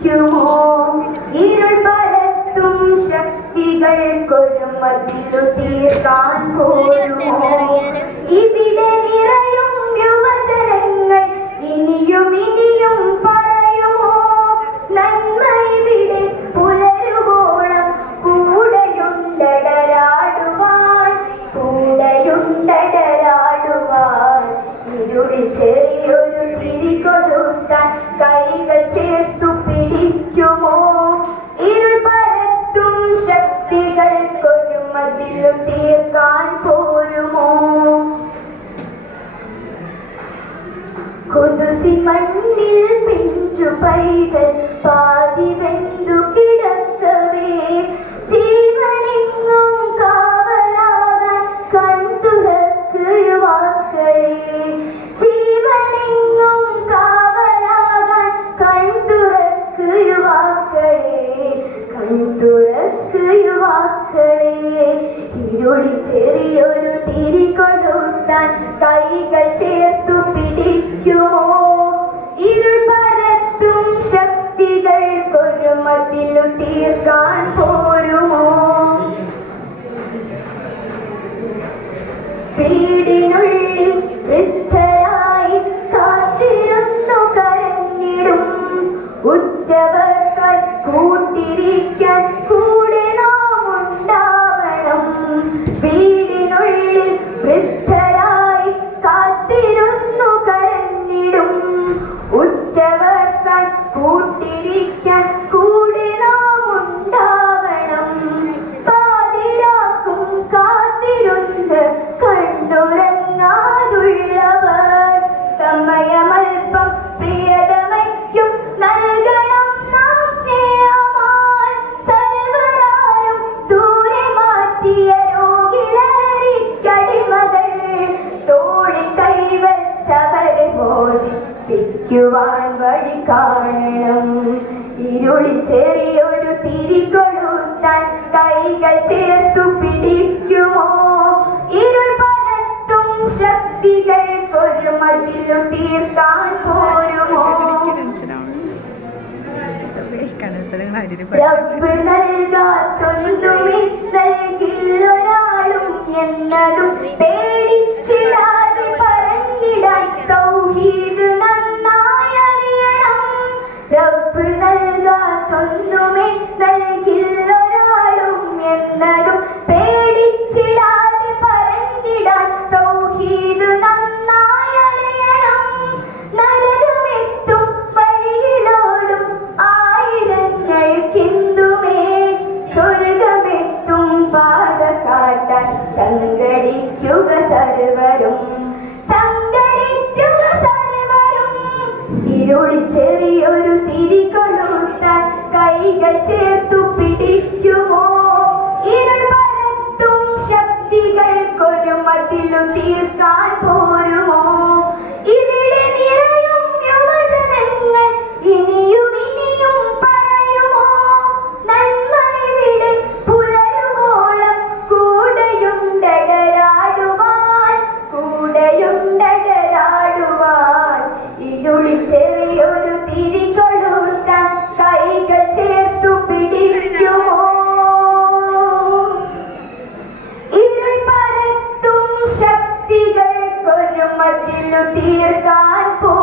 പിടിക്കുമോ ഇരുൾ പരത്തും ശക്തികൾക്കൊരു മതിലു തീർക്കാൻ മണ്ണിൽ പിഞ്ചു പൈതൽ പാതി വെന്തു കിടക്കവേ. ജീവനെങ്ങും കാവലാകാൻ കൺതുറക്ക് ജീവനെങ്ങും കാവലാകാൻ കൺതുറക്ക് യുവാക്കളെ കൺതുറക്ക് യുവാക്കളെ ഇരുളി ചെറിയൊരു മതിലു തീർക്കാൻ പോരുമോ? വീടിനുള്ളിൽ വൃദ്ധരായി കാത്തിരുന്നു കരഞ്ഞിടും ഉറ്റവർക്കായി മോചിപ്പിക്കുവാൻ വഴി കാണണം. ഇരുളി ചെറിയൊരു തിരി കൊടുത്താൻ കൈകൾ ചേർത്തു പിടിക്കുമോ? ഇരുൾ പരത്തും ശക്തികൾക്കൊരു മതിലു തീർക്കാൻ പോരുമോ? റബ്ബ് നൽകാത്തൊന്നുമേ നൽകില്ലൊരാളും എന്നതും പേടിച്ചിടാതെ നൽകാത്തൊന്നുമേ നൽകില്ലൊരാളും എന്നതും പേടിച്ചിടാതെ പറഞ്ഞിടാൻ തൗഹീദ് നന്നായി അറിയണം നരകമെത്തും വഴിയിലോടും ആയിരങ്ങൾക്കിന്തുമേ സ്വർഗമെത്തും പാത കാട്ടാൻ സർവരും. ഇരുളി ചെറിയൊരു തിരി കൊളുത്താൻ കൈകൾ ചേർത്തു പിടിക്കുമോ? ഇരുൾ പരത്തും ശക്തികൾക്കൊരു മതിലു തീർക്കാൻ പോരുമോ മതിലു തീർക്കാൻ പോ